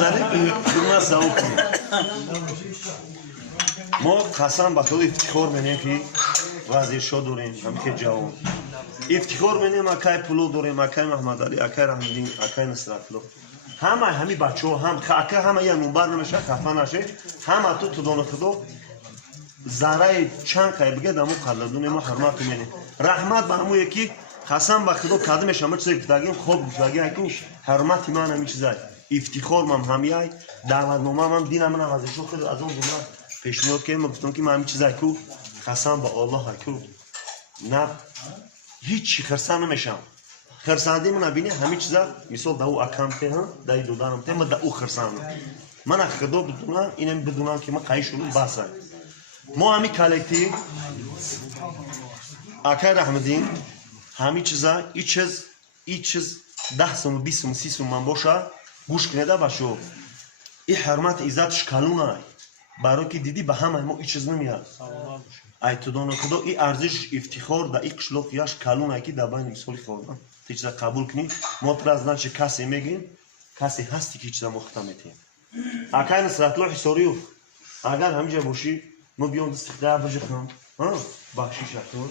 زنی دونه ساوک ما قسم به خدا افتخار می‌کنیم که وزیر شاه داریم هم که جوان افتخار می‌کنیم اکای پولو داریم اکای محمد علی اکای رحمدین اکای نصرتالله همین بچه‌ها هم اکای همه یه منبر نمیشه خفه نشه همه تو دونه خدا زرای چند کای بگه دمو قلدون ما حرمت می‌کنیم رحمت به همون یکی قسم به خدا کدومش هم چیزی گفتگیم خوب گفتگی که حرمت من همین چیزای افتخار من همیای دعوتنامه من دینم من از شو خود از اون جمله پیشنهاد کردم گفتم که من همین چیزای کو قسم به الله کو نه هیچ خرسان نمیشم خرساندی من ببینی همین چیزا مثال داو اکانت ها دای دودانم تم دا او خرسان من خدا بدونم اینم بدونم که من قایشون باسه ما همین کالکتیو اکای رحمدین همین چیزا هیچ چیز 10 سوم 20 سوم 30 سوم من باشه گوش کنده باشو این حرمت عزتش کلونه برای که دیدی به همه ما هیچ چیز نمیاد ای تو دونه خدا این ارزش افتخار در این قشلاق یاش کلونه که در بین مثال خوردن هیچ چیز قبول کنی ما تراز نشه کسی میگیم کسی هستی که هیچ چیز مختمتی اکای نصرتالله حساریو اگر همینجا باشی ما بیام دست در بجخم ها بخشش تو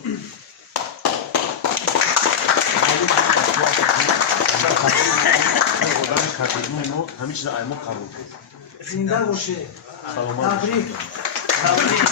همین چیز ایمو قبول زنده باشه تبریک تبریک